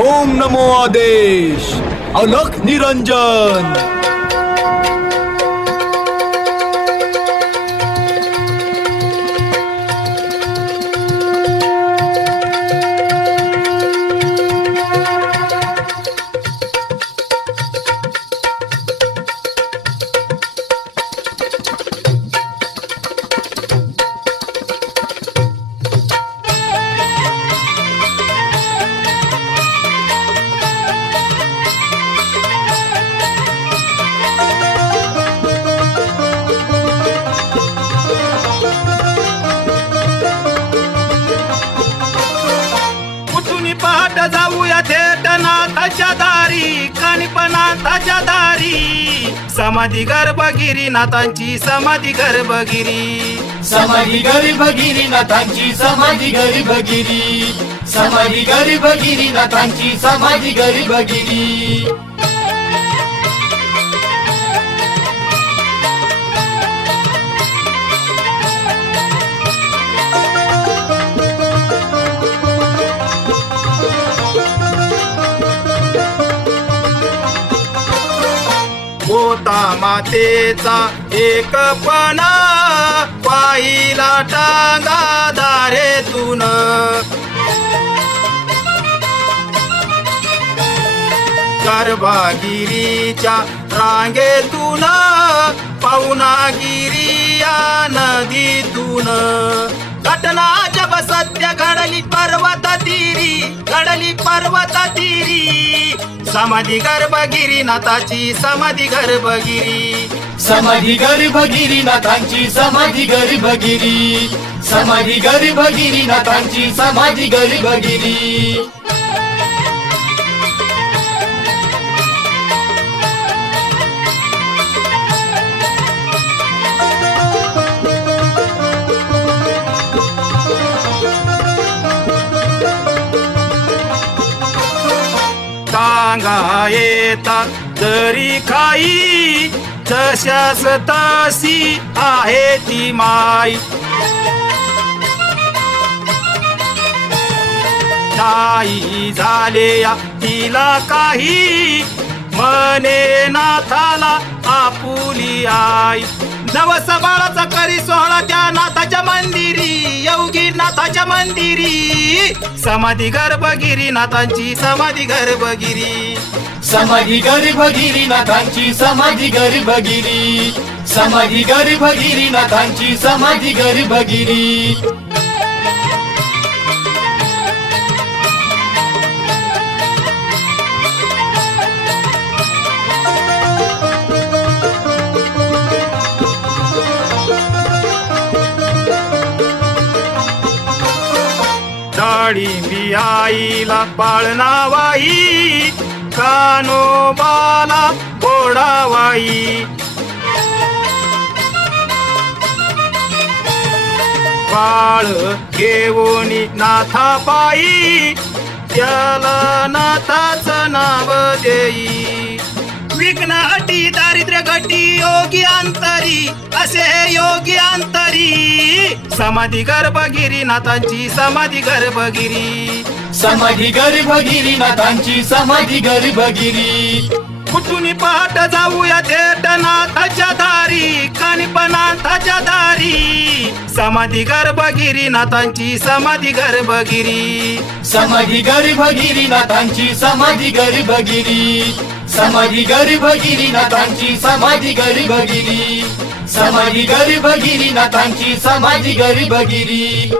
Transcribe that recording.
ओम नमो आदेश अलख निरंजन। जाऊया थेट नाथाच्या दारी, कानिपनाथाच्या दारी। समाधी गर्भगिरी नाथांची समाधी गर्भगिरी, समाधी गर्भगिरी नाथांची समाधी गर्भगिरी, समाधी गर्भगिरी नाथांची समाधी गर्भगिरी। होता मातेचा एकपणा, पाहिला टांगा दारेतून। गर्भगिरीच्या रांगेतून, पवनागिरी या नदीतून। घटना जब सत्य घडली पर्वत तीरी, घडली पर्वत तीरी। समाधी गर्भगिरी नाथाची समाधी गर्भगिरी, समाधी गर्भगिरी नाथांची समाधी गर्भगिरी, समाधी गर्भगिरी नाथांची समाधी गर्भगिरी। टांगा येता तरी खाई, जशास तशी आहे ती माई। नाही झाले या तिला काही, म्हणे नाथाला आपुली आई। नवस बाळाचा करी सोहळा त्या नाथाच्या मंदिरी, योगी नाथाच्या मंदिरी। समाधी गर्भगिरी नाथांची समाधी गर्भगिरी, समाधी गर्भगिरी नाथांची समाधी गर्भगिरी, समाधी गर्भगिरी नाथांची समाधी गर्भगिरी। डाळिंबी आईला पाळणावाई, कान्होबाला घोडावाई। बाळ घेऊनी नाथा पायी, त्याला नाथाचं नाव देई। विघ्न हटी दारिद्र्य घटी योगी अंतरी, असे हे योगी अंतरी। समाधी गर्भगिरी नाथांची समाधी गर्भगिरी, समाधी गर्भगिरी नाथांची समाधी गर्भगिरी। कुठून पहाट जाऊया थेट नाथाच्या दारी, कानिपनाथाच्या दारी। समाधी गर्भगिरी नाथांची समाधी गर्भगिरी, समाधी गर्भगिरी नाथांची समाधी गर्भगिरी, समाधी गर्भगिरी नाथांची समाधी गर्भगिरी, समाधी गर्भगिरी नाथांची समाधी गर्भगिरी।